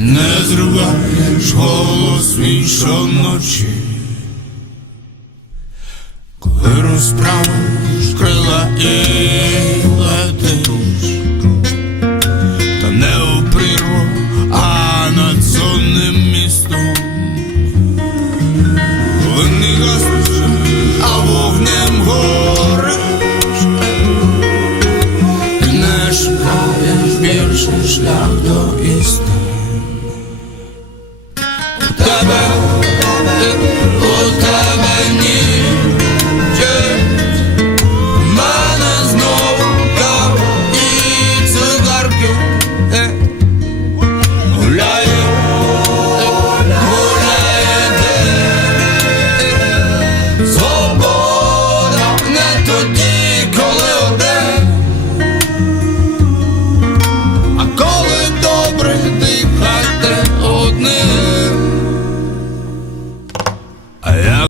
Не зриваєш голос свій щоночі, коли розправиш крила і летиш, та не у прірву, а над сонним містом. Коли не гаснеш, а вогнем гориш, ти не шукаєш більше шлях до істини. тоді, коли.